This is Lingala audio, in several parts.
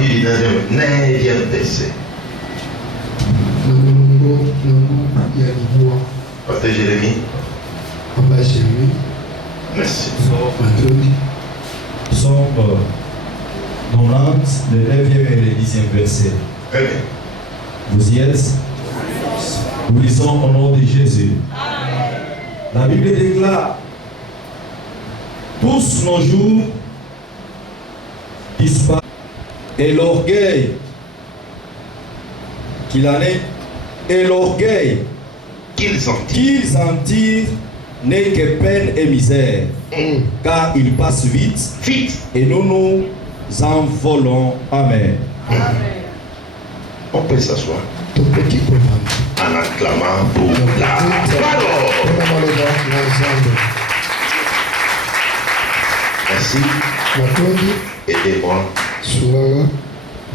partir du 9e verset. Pasteur Jérémie. Merci. Psaume 90, le 9e et le 10e verset. Amen. Vous y êtes? Nous lisons au nom de Jésus. Amen. La Bible déclare: tous nos jours disparaissent, et l'orgueil qu'il en est, et l'orgueil Qu'ils en tirent n'est que peine et misère, car il passe vite, et nous nous envolons. Amen. Amen. On peut s'asseoir en acclamant pour la parole. Merci. Aidez-moi.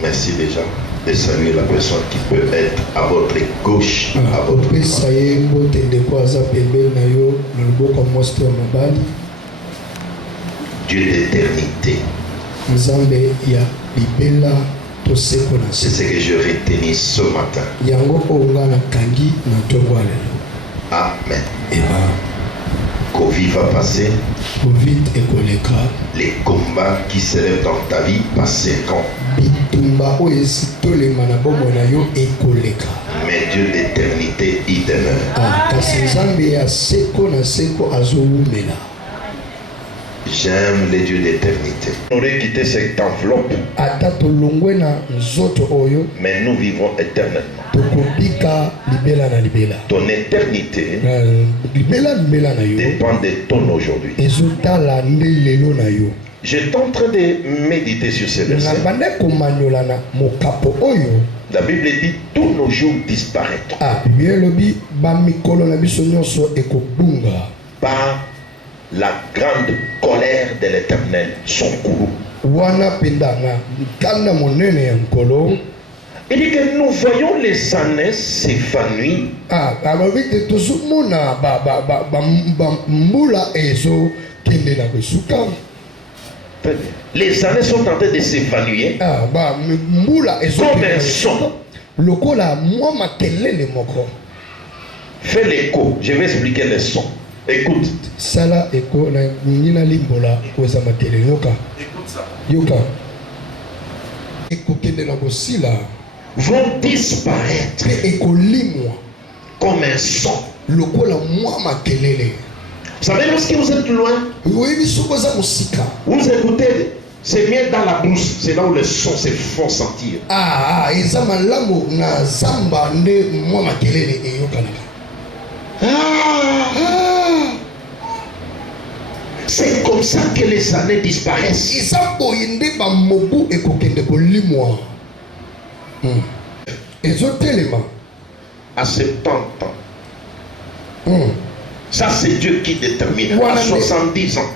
Merci déjà de saluer la personne qui peut être à votre gauche, à votre droite. Dieu d'éternité. C'est ce que je retenais ce matin. Amen. Covid va passer. Les combats qui s'élèvent dans ta vie passeront. Mais Dieu d'éternité y demeure. J'aime les dieux d'éternité. On aurait quitté cette enveloppe, mais nous vivons éternellement. Ton éternité dépend de ton aujourd'hui. J'étais en train de méditer sur ces versets. La Bible dit tous nos jours disparaîtront par la grande colère de l'Éternel, son courroux. Il dit que nous voyons les années s'évanouir. Les années sont en train de s'évanouir comme un son. Fais l'écho, je vais expliquer les sons. Écoute. Vont disparaître comme un son. Vous savez, lorsque vous êtes loin, vous écoutez, c'est bien dans la bouche, c'est là où les sons se font sentir. C'est comme ça que les années disparaissent. À 70 ans. Ça, c'est Dieu qui détermine. À 70 ans.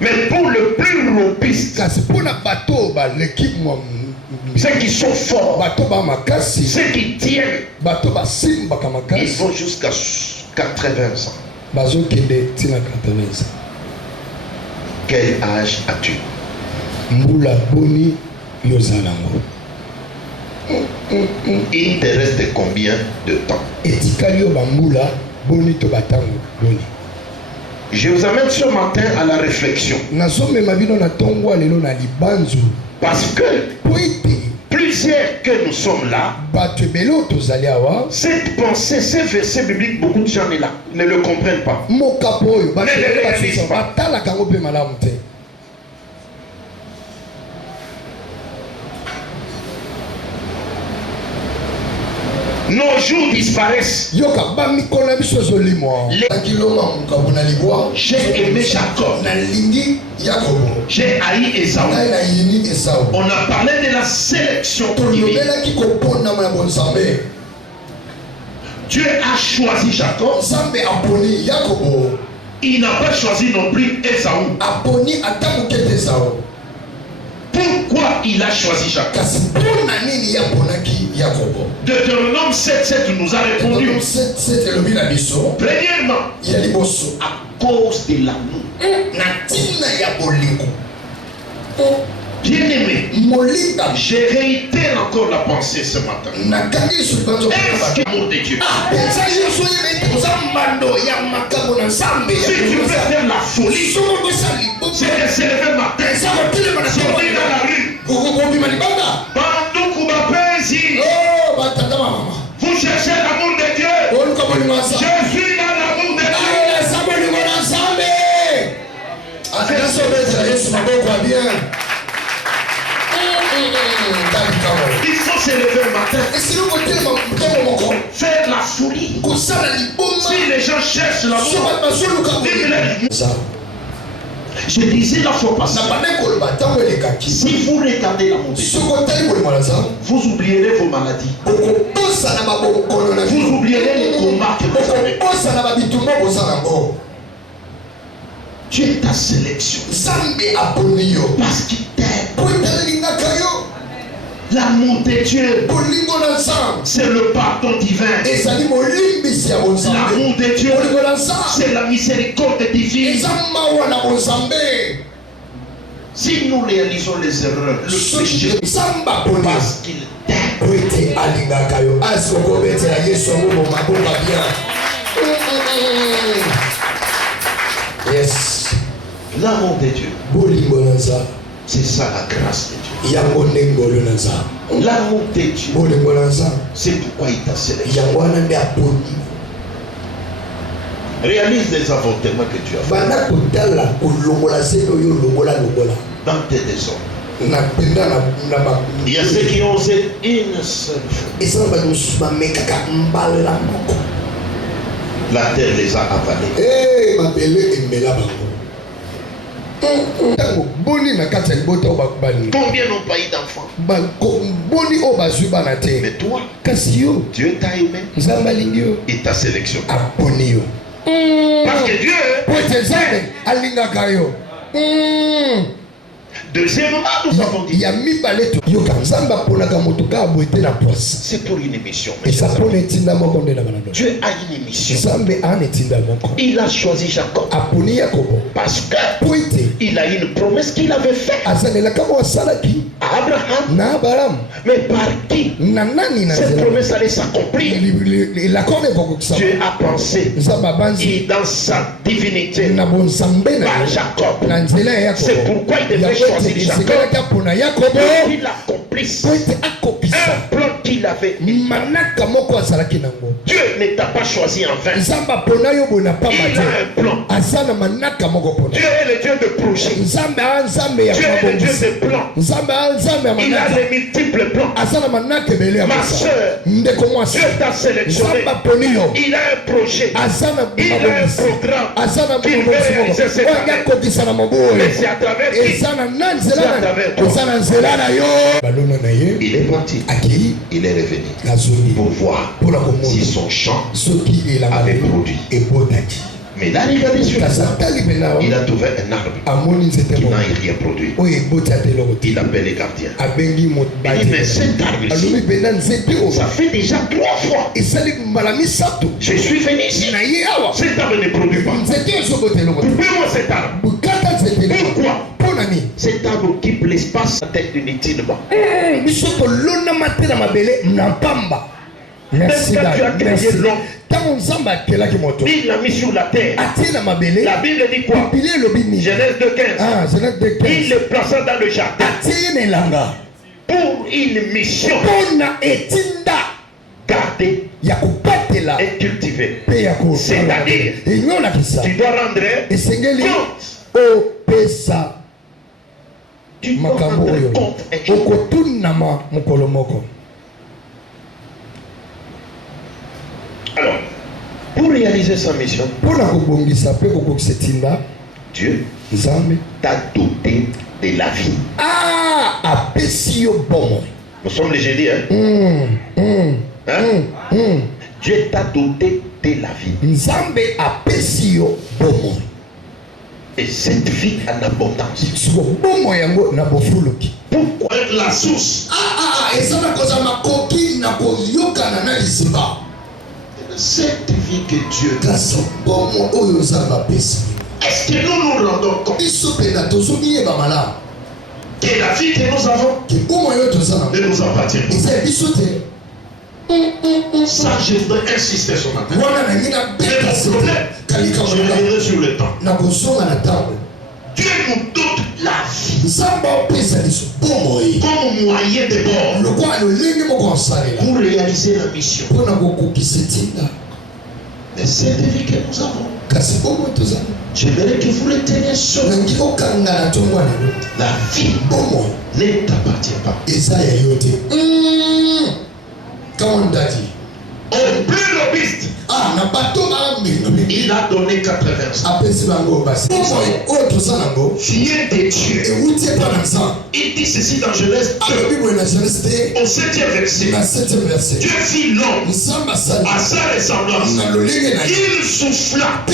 Mais pour le plus robuste, ceux qui sont forts, ceux qui tiennent, ils vont jusqu'à 80 ans. Quel âge as-tu? Il te reste combien de temps? Je vous amène ce matin à la réflexion. Parce que plusieurs que nous sommes là, cette pensée, ces versets bibliques, beaucoup de gens ne le comprennent pas. Ne le réalisent pas. Nos jours disparaissent. J'ai aimé Jacob. J'ai haï Esaü. On a parlé de la sélection divine. Dieu a choisi Jacob. Il n'a pas choisi non plus Esaü. Pourquoi il a choisi Jacob? Deutéronome 7:7 nous a répondu. Premièrement, à cause de l'amour. Bien-aimé, je réitère encore la pensée ce matin. Est-ce que l'amour de Dieu? Si tu veux faire la folie, c'est de se lever le matin, sortir dans la rue. Vous cherchez l'amour de Dieu. Je suis dans l'amour de Dieu. Il faut se lever le matin, faire la folie. Si les gens cherchent l'amour, je disais la fois passée, si vous regardez l'amour de Dieu, vous oublierez vos maladies, vous oublierez les combats que vous avez. Dieu est ta sélection parce qu'il t'aime. L'amour de Dieu, c'est le pardon divin. L'amour de Dieu, c'est la miséricorde divine. Si nous réalisons les erreurs, le péché, parce qu'il t'aime. Yes. L'amour de Dieu, c'est ça la grâce de Dieu. L'amour de Dieu, c'est pourquoi il t'a sélectionné. Réalise les avortements que tu as fait dans tes désordres. Il y a ceux qui ont osé une seule fois. La terre les a avalés. Combien n'ont pas eu d'enfants? Mais toi, Dieu t'a aimé. Il t'a sélectionné. Parce que Dieu, deuxièmement, nous avons dit, c'est pour une émission. Dieu a une émission. Il a choisi Jacob parce qu'il a une promesse qu'il avait faite à Abraham. Mais par qui cette promesse allait s'accomplir? Dieu a pensé, et dans sa divinité, par Jacob. C'est pourquoi il devait choisir Jacob pour qu'il accomplisse un plan qu'il avait. Dieu ne t'a pas choisi en vain. Il a un plan. Dieu est le Dieu de projet. Dieu est le Dieu de plans. Il a des multiples plans. Ma soeur, Dieu t'a sélectionné. Il a un projet. Il a un programme qu'il veut réaliser cette année. Mais c'est à travers qui? Il est parti. Il est revenu pour voir si son champ avait produit. Mais là, il regardait sur l'arbre. Il a trouvé un arbre qui n'a rien produit. Il appelle les gardiens. Il dit, mais cet arbre ici, ça fait déjà 3 fois. Je suis venu ici. Cet arbre ne produit pas. Coupez-moi cet arbre. Pourquoi? Cet arbre occupe l'espace à tête inutilement. Merci. Il l'a mis sur la terre. La Bible dit quoi? Genèse 2:15. Il le plaça dans le jardin pour une mission. Garder et cultiver. C'est-à-dire, tu dois rendre compte. Alors, pour réaliser sa mission, Dieu t'a doté de la vie. Nous sommes les jeudis, Dieu t'a doté de la vie. Et cette vie en abondance. Pourquoi être la source? Cette vie que Dieu nous donne. Est-ce que nous nous rendons compte que la vie que nous avons ne nous appartient pas? Ça, je voudrais insister sur ma tête. Mais le problème, je reviendrai sur le temps. Dieu nous donne la vie comme moyen de bord pour réaliser la mission. Mais cette vie que nous avons, j'aimerais que vous reteniez sur la vie ne t'appartient pas. Comment on a dit? Au plus lobbyiste, il a donné 4 versets. Vient de Dieu. Il dit ceci dans Genèse 2, au 7e verset. Dieu fit l'homme à sa ressemblance. Il souffla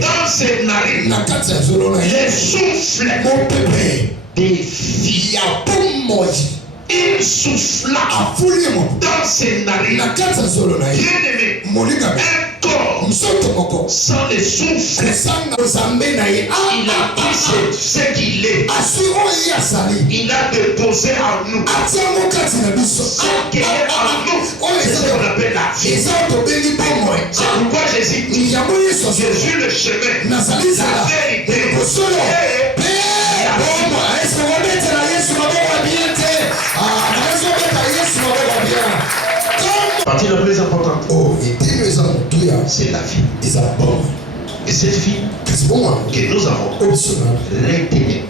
dans ses narines les souffles des vies. Il souffla dans ses narines. Bien-aimé, un corps sans les souffles, il a pris ce qu'il est. Il a déposé en nous. Ce qui est en nous, c'est ce qu'on appelle la vie. C'est pourquoi Jésus dit, je suis le chemin, la vérité. La partie la plus importante, c'est la vie. Et cette vie que nous avons retenue,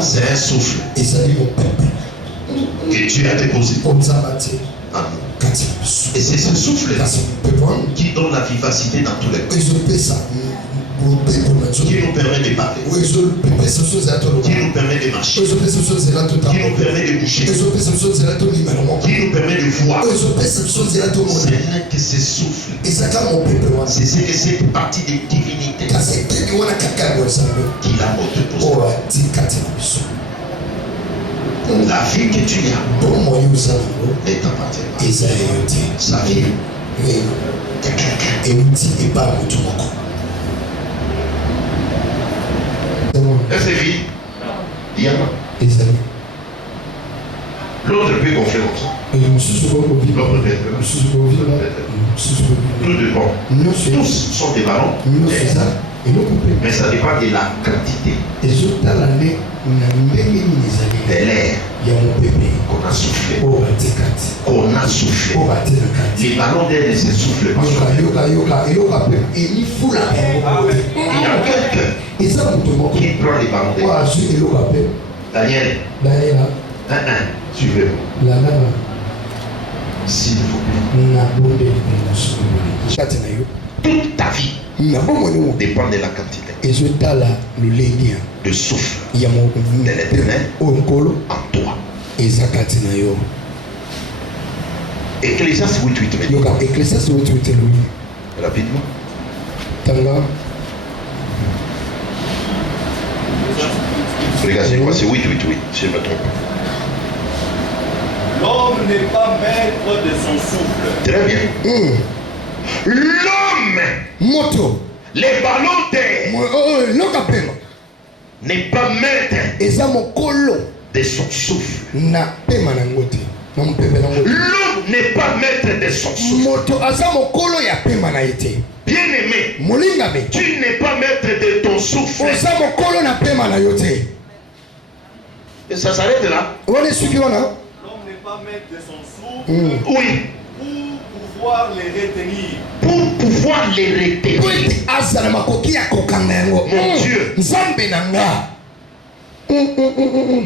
c'est un souffle que Dieu a déposé en nous. Et c'est ce souffle qui donne la vivacité dans tous les cas. Qui nous permet de parler, qui nous permet de marcher, qui nous permet de bouger, qui nous permet de voir. Ce n'est que ce souffle, c'est cette partie de divinité qu'il a déposé. La vie que tu as ne t'appartient pas. Sa vie est quelqu'un. Est-ce que vie? Il y en a. L'autre peut gonfler comme ça. L'autre peut. Tout dépend. Tous sont des ballons. Mais ça dépend de la quantité de l'air qu'on a soufflé. Les ballons d'air ne se soufflent pas. Il y a quelqu'un qui prend les ballons d'air. Daniel, suivez-moi. S'il vous plaît. Toute ta vie dépend de la quantité de souffle de l'éternel en toi. Ecclésiaste 8:8. Rapidement. Regardez quoi, c'est 8:8, je me trompe. L'homme n'est pas maître de son souffle. Très bien. L'homme, les ballons d'air, n'est pas maître de son souffle. L'homme n'est pas maître de son souffle. Bien-aimé, tu n'es pas maître de ton souffle. Et ça s'arrête là. L'homme n'est pas maître de son souffle. Oui. Pour pouvoir les retenir. Pour pouvoir les retenir. Mon Dieu.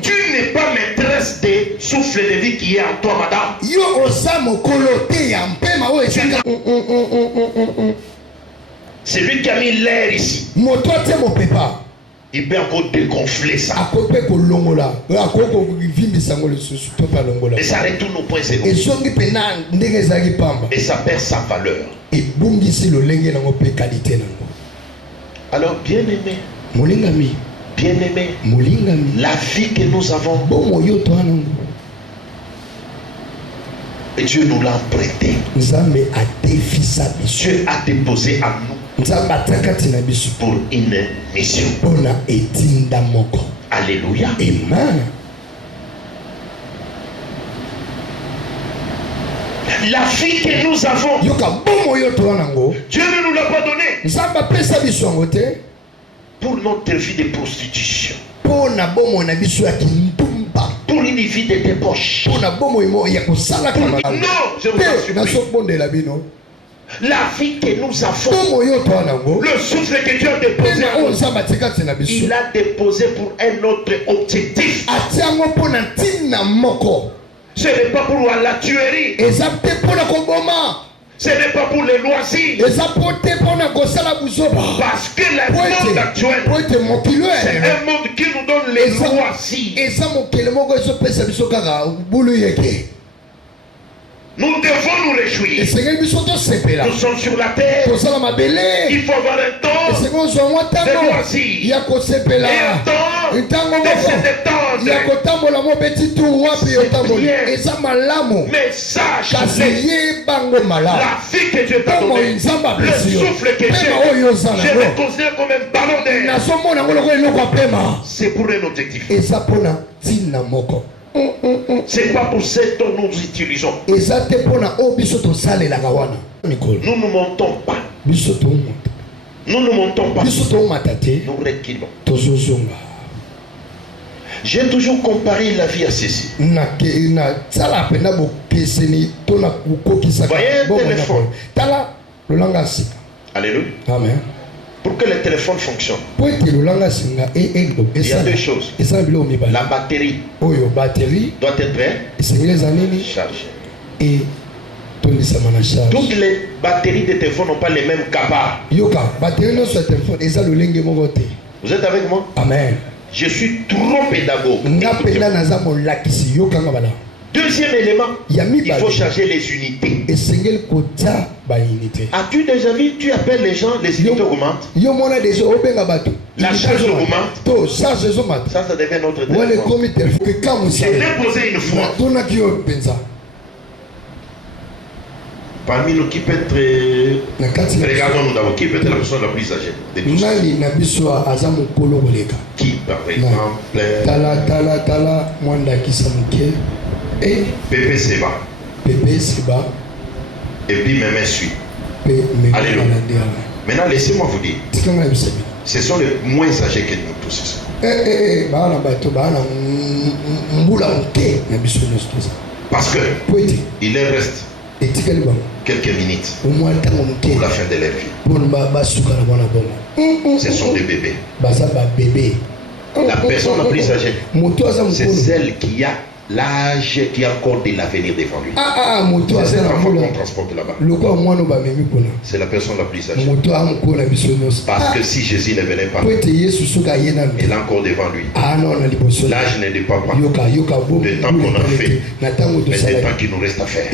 Tu n'es pas maîtresse des souffles de vie qui est en toi, madame. C'est lui qui a mis l'air ici. Il peut encore dégonfler ça. Et ça retourne au point zéro. Et ça perd sa valeur. Alors, bien-aimé, bien-aimé, la vie que nous avons, et Dieu nous l'a prêté. Dieu a déposé à nous pour une mission. Alléluia. Amen. La vie que nous avons, Dieu ne nous l'a pas donnée pour notre vie de prostitution, pour une vie de débauche. Non, je vous assure. La vie que nous avons, le souffle que Dieu a déposé, il a déposé pour un autre objectif. Ce n'est pas pour la tuerie. Ce n'est pas pour les loisirs. Parce que le monde actuel, c'est un monde qui nous donne les loisirs. Nous devons nous réjouir. Nous sommes sur la terre. Il faut avoir un temps de loisirs et un temps de se détendre. Mais sache la vie que Dieu t'a donnée, le souffle que j'ai, je le considère comme un ballon d'air. C'est pour un objectif. C'est pas pour ça que nous utilisons. Nous ne montons pas. Nous ne montons pas. Nous reculons. J'ai toujours comparé la vie à ceci. Voyez un téléphone. Alléluia. Amen. Pour que le téléphone fonctionne, il y a deux choses. La batterie doit être chargée. Et toutes les batteries de téléphone n'ont pas les mêmes capacités. Vous êtes avec moi? Amen. Je suis trop pédagogue. Deuxième élément, il faut charger les unités. As-tu déjà vu, tu appelles les gens, les unités augmentent. La charge augmente. Ça devient notre téléphone. J'ai déposé une fois. Parmi nous qui peut être, regardons nous d'abord, qui peut être la personne la plus âgée de tous? Qui par exemple? Pépé Seba. Et puis Mémé suit. Alléluia. Maintenant laissez-moi vous dire, ce sont les moins âgés que nous tous. Parce que il leur reste quelques minutes pour la fin de leur vie. Ce sont des bébés. La personne la plus âgée, c'est celle qui a l'âge, qui a encore de l'avenir devant lui. C'est cet enfant qu'on transporte là-bas. C'est la personne la plus âgée. Parce que si Jésus ne venait pas, il a encore devant lui. L'âge ne dépend pas de temps qu'on a fait, mais du temps qu'il nous reste à faire.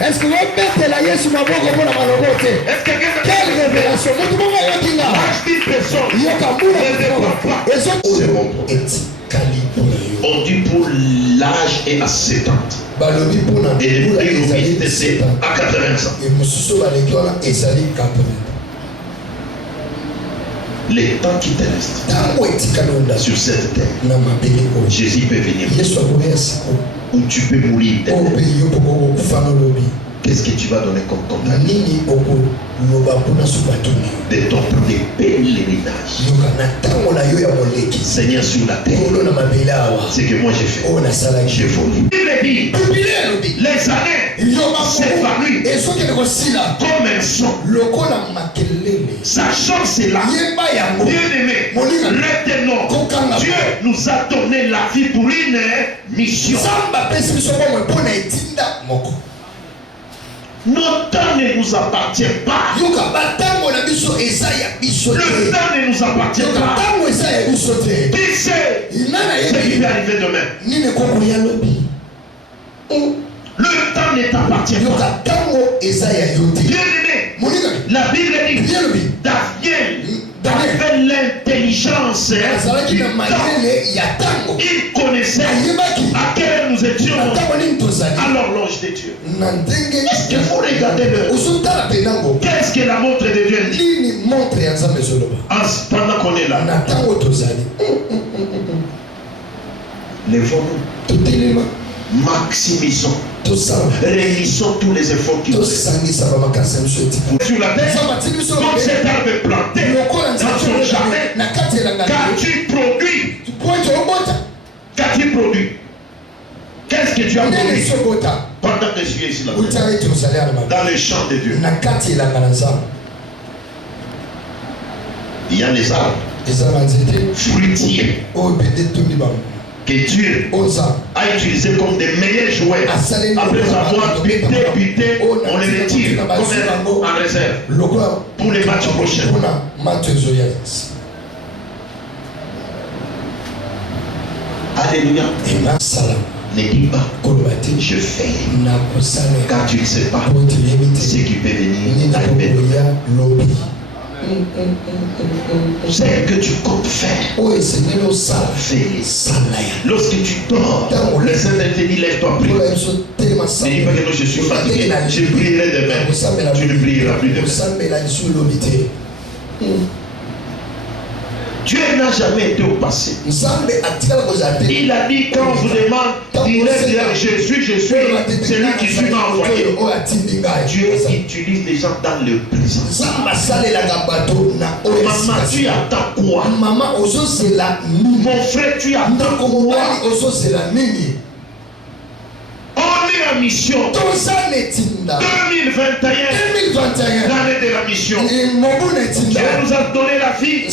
Est-ce que vous mettez la Yesu maboko pour la malobote? Quelle révélation! On dit pour l'âge est à 70. Et le prix c'est à 80 ans. Les temps qui te restent sur cette terre, Jésus peut venir. Ou tu peux mourir. Qu'est-ce que tu vas donner comme compte de ton pèlerinage? Seigneur sur la terre, ce que moi j'ai fait, j'ai volé. Les années s'évanouissent comme un son. Sachant cela, bien-aimé, retenons, Dieu nous a donné la vie pour une mission. Notre temps ne nous appartient pas. Le temps ne nous appartient pas. Qui sait ce qui va arriver demain? Le temps ne t'appartient pas. La Bible dit Daniel avait l'intelligence du temps. Il connaissait à quelle heure nous étions à l'horloge de Dieu. Est-ce qu'il faut regarder l'heure? Qu'est-ce que la montre de Dieu dit? Pendant qu'on est là, lèvons-nous, maximisons, réunissons tous les efforts qui nous restent sur la terre, comme cet arbre planté dans son jardin. Qu'as-tu produit? Qu'as-tu produit? Qu'est-ce que tu as produit pendant que je suis ici dans le champ de Dieu? Il y a des arbres fruitiers que Dieu a utilisé comme des meilleurs jouets. Après avoir buté, on les retire comme en réserve pour les matchs prochains. Alléluia. Ne dis pas, je fais, car tu ne sais pas ce qui peut venir. C'est que tu comptes faire. Fais-les. Lorsque tu dors, le Saint-Esprit dit lève-toi, prie. Ne dis pas que non, je suis fatigué. Je prierai demain. Tu ne prieras plus demain. Dieu n'a jamais été au passé. Il a dit quand on vous demande, il est dire je suis celui qui m'a envoyé. Dieu utilise les gens dans le présent. Maman, tu attends quoi? Mon frère, tu attends quoi? On est en mission. 2021, l'année de la mission. Dieu nous a donné la vie. Il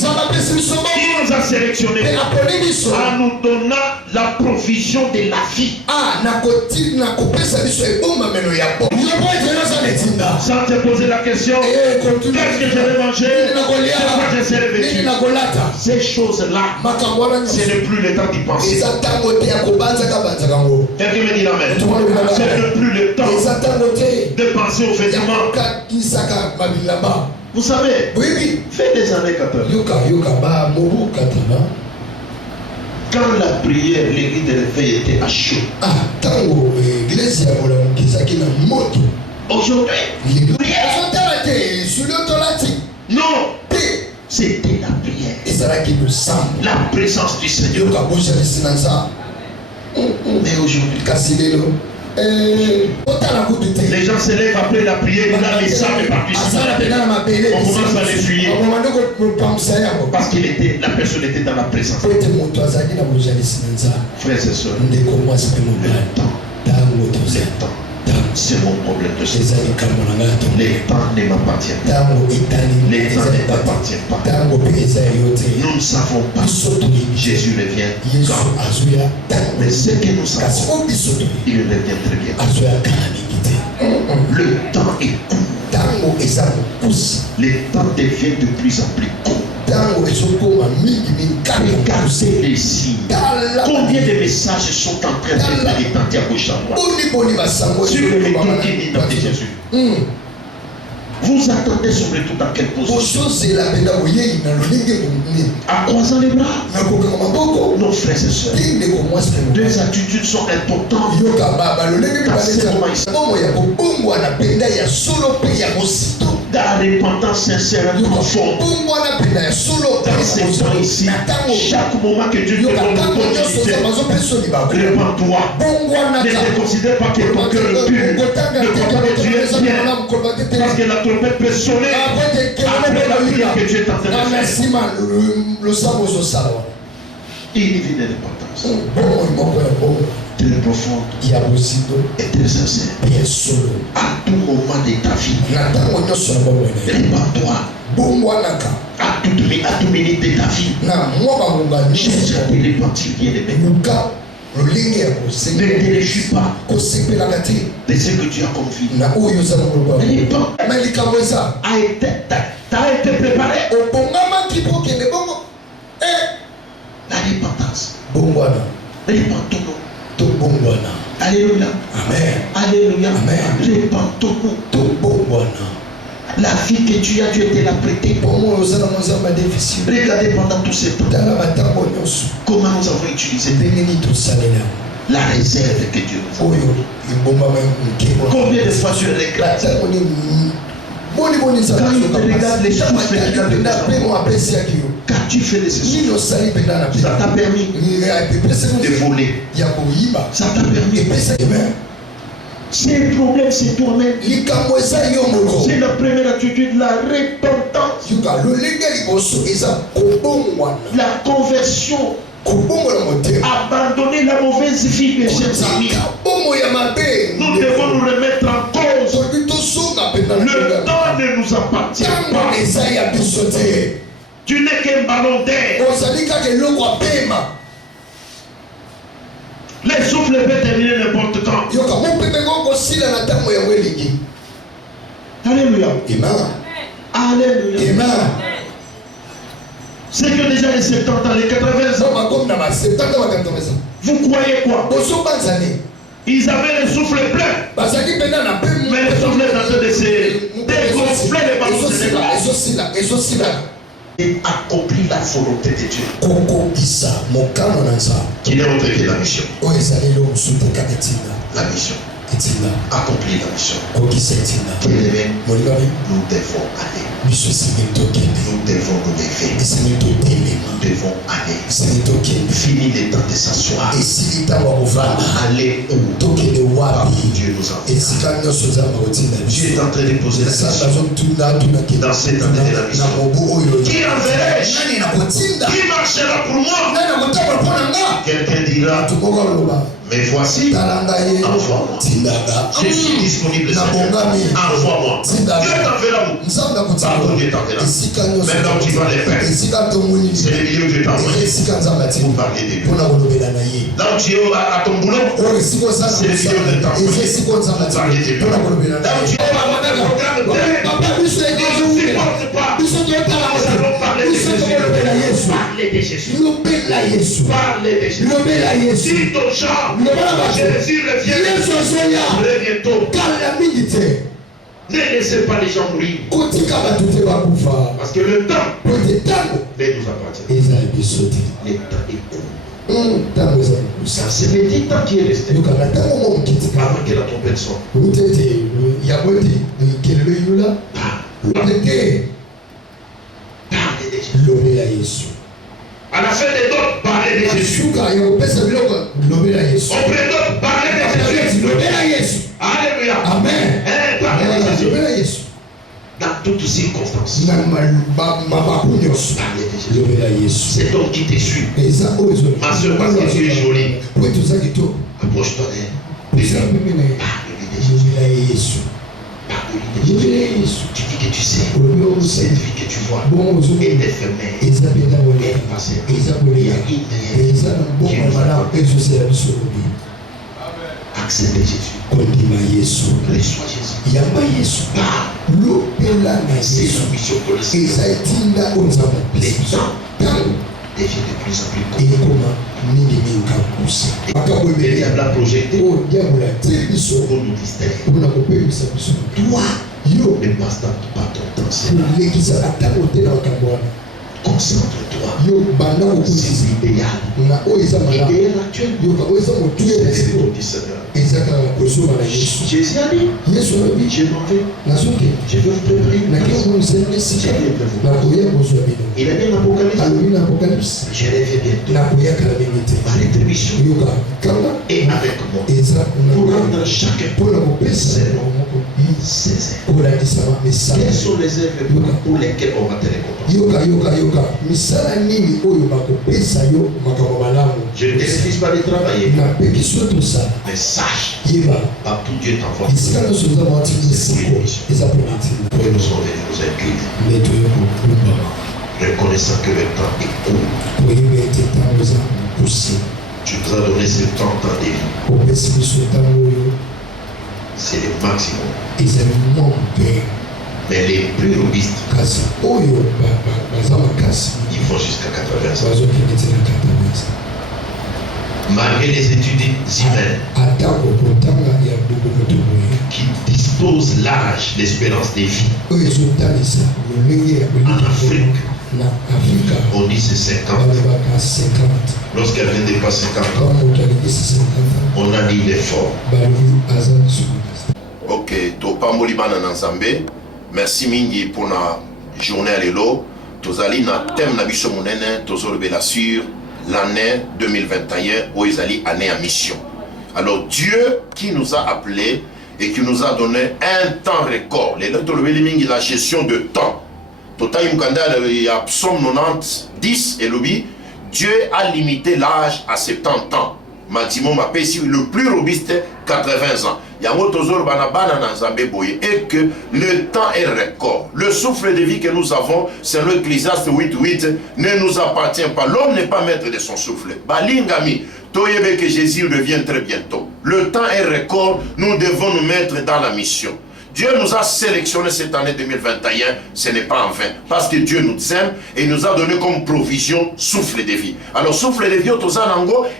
nous a sélectionné en nous donnant la provision de la vie. Sans te poser la question, qu'est-ce que je vais manger? Pourquoi je serai vêtu? Ces choses-là, ce n'est plus le temps d'y penser. Quelqu'un me dit amen. Ce n'est plus le temps de penser au vêtements. Vous savez, fait des années 80. Quand la prière, l'église de réveil était à chaud. Aujourd'hui, non, c'était la prière. La présence du Seigneur. Mais aujourd'hui, les gens se lèvent après la prière, dans les salles de participation. On commence à les fuir. Parce la personne était dans la présence. Frères et sœurs, le temps, c'est mon problème de ce temps. Les temps ne m'appartiennent pas. Les temps ne t'appartiennent pas. Nous ne savons pas. Jésus revient quand. Mais ce que nous savons, il revient très bien. Le temps est court. Les temps deviennent de plus en plus courts. Regardez les signes. Combien de messages sont en train de détenter à gauche à droite sur le retour imminent de Jésus? Vous attendez surtout dans quelle position? En croisant les bras. Nos frères et sœurs, deux attitudes sont importantes. La repentance sincère et profonde. Dans ces temps ici, chaque moment que Dieu te donne l'opportunité, répands-toi. Ne te considère pas que ton cœur est pur. Ne crois pas que tu es bien. Parce que la trompette peut sonner après la prière que Dieu est en train de faire. Il vit de repentance. Très profonde et très sincère. À tout moment de ta vie, répands-toi. À toute minute de ta vie, cherche à te repentir, bien-aimé. Ne te réjouis pas de ce que tu as confié. T'as été préparé. La repentance. Répands-toi. Alléluia. Amen. Alléluia. Amen. Répands-toi. La vie que tu te l'as prêtée. Regardez pendant tout ce temps. Comment nous avons utilisé la réserve que Dieu nous a donnée. Combien de fois tu regrettes? Quand tu regardes les choses, quand tu fais des choses, ça t'a permis de voler. Ça t'a permis. C'est le problème, c'est toi-même. C'est la première attitude, la repentance. La conversion. Abandonner la mauvaise vie, mes chers amis. Nous devons nous remettre en cause. Le temps ne nous appartient pas. Tu n'es qu'un ballon d'air. Les souffles peuvent terminer n'importe quand. Alléluia. Alléluia. C'est que déjà les 70 ans, les 80 ans. Vous croyez quoi? Ils avaient le souffle plein. Mais le souffle est en train de se dégonfler les ballons de et accomplir la volonté de Dieu. Qui n'est autre que la mission. La mission. Accomplir la mission. Nous devons aller. Nous devons nous lever. Nous devons aller. Fini le temps de s'asseoir. Aller où Dieu nous a envoyés. Dieu est en train de poser la question. Dans cette année de la mission, qui enverrai-je? Qui marchera pour moi? Quelqu'un dira, mais voici, envoie-moi. Je suis disponible. Envoie-moi. Dieu t'enverra où? Pardon, Dieu t'enverra. Maintenant tu vas les faire. C'est le milieu que Dieu t'envoie. Pour parler de lui. Là où tu es à ton boulot, c'est le milieu que Dieu t'envoie. Pour parler de lui. Là où tu es à ton programme, ne supporte pas. Nous allons parler de Jésus. Parler de Jésus. Parler de Jésus. Si ton chant, Jésus revient très bientôt. Ne laissez pas les gens mourir. Parce que le temps ne nous appartient. Le temps est court. C'est le petit temps qui est resté. Avant que la trompette sonne. Parlez de Jésus. À la fin des autres, parlez de Jésus. Auprès d'autres, parlez de Jésus. Alléluia. Amen. Parlez de Jésus. Dans toutes circonstances. Parlez de Jésus. C'est donc qui te suit. Ma soeur, parce que tu es jolie. Approche-toi d'elle. Parle-lui de Jésus. Tu dis que tu sais, cette vie que tu vois est éphémère, est passée. Il y a une meilleure qui nous attend. Acceptez Jésus. Reçois Jésus. C'est une mission pour le Seigneur. Les temps deviennent de plus en plus courts. Le diable a projeté pour nous distraire. Toi, ne passe pas ton temps. Concentre-toi sur l'idéal. L'idéal actuel, c'est le retour du Seigneur. Jésus a dit, je m'en vais. Je vais vous préparer une place. Il a dit en Apocalypse, je reviens bientôt. Ma rétribution est avec moi pour rendre chacun selon ses œuvres. Quelles sont les œuvres pour lesquelles on va te récompenser? Je ne te refuse pas de travailler. Mais sache, partout Dieu t'envoie. Nous sommes venus nous incliner. Reconnaissant que le temps est court. Tu nous as donné ce temps de vie. C'est le maximum. Mais les plus robustes, ils vont jusqu'à 80 ans. Malgré les études humaines qui disent expose l'âge, l'espérance des vies. En Afrique, on dit c'est 50. Lorsqu'elle dépasse 50 ans, on a dit l'effort. Ok, Topa Molibana Nanzambe, merci Mingi pour la journée à l'élo. Tozali na thème na biso monene, tozolobela sur l'année 2021 où Ezali année à mission. Alors Dieu qui nous a appelés et qui nous a donné un temps record. Les lettres de la gestion de temps. Total Mukanda, il y a Psaume 90, 10 et lobby. Dieu a limité l'âge à 70 ans. Maximum à le plus robuste 80 ans. Et que le temps est record. Le souffle de vie que nous avons, c'est l'Ecclésiaste 8.8, ne nous appartient pas. L'homme n'est pas maître de son souffle. Balingami, Toyebe que Jésus revient très bientôt. Le temps est record, nous devons nous mettre dans la mission. Dieu nous a sélectionné cette année 2021, ce n'est pas en vain, parce que Dieu nous aime et nous a donné comme provision souffle de vie. Alors souffle de vie,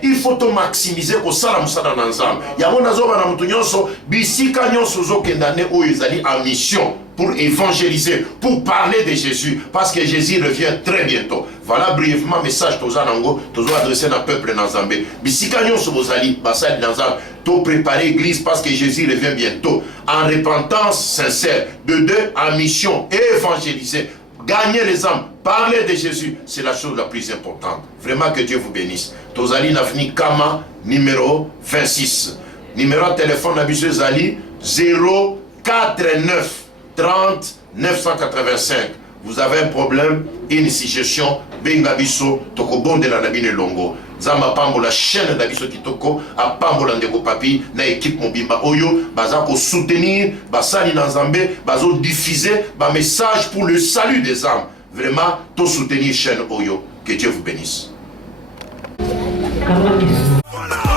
il faut tout maximiser pour ça la moussada nanzam. Yamonazo banamutunyoso bisika nyoso zo kendane o ezali en mission pour évangéliser, pour parler de Jésus, parce que Jésus revient très bientôt. Voilà brièvement message Tozanango, Tozo adressé à peuple Nanzambe. Bisika nyoso bozali basali nanzam. Tout préparer l'église parce que Jésus revient bientôt. En repentance sincère. De deux, en mission. Évangéliser. Gagner les âmes. Parler de Jésus. C'est la chose la plus importante. Vraiment que Dieu vous bénisse. Tozali Nafni Kama, numéro 26. Numéro de téléphone Nabisé Zali 049 30 985. Vous avez un problème, une suggestion, Bengabiso, Tokobon de la Nabine Longo. Zama Pambo, la chaîne d'Abiso Kitoko, à Pambo Landego Papi, na équipe Mobimba Oyo, Bazako soutenir, Basani Nanzambe, Bazo diffuser, message pour le salut des âmes. Vraiment, tout soutenir chaîne Oyo. Que Dieu vous bénisse. Voilà.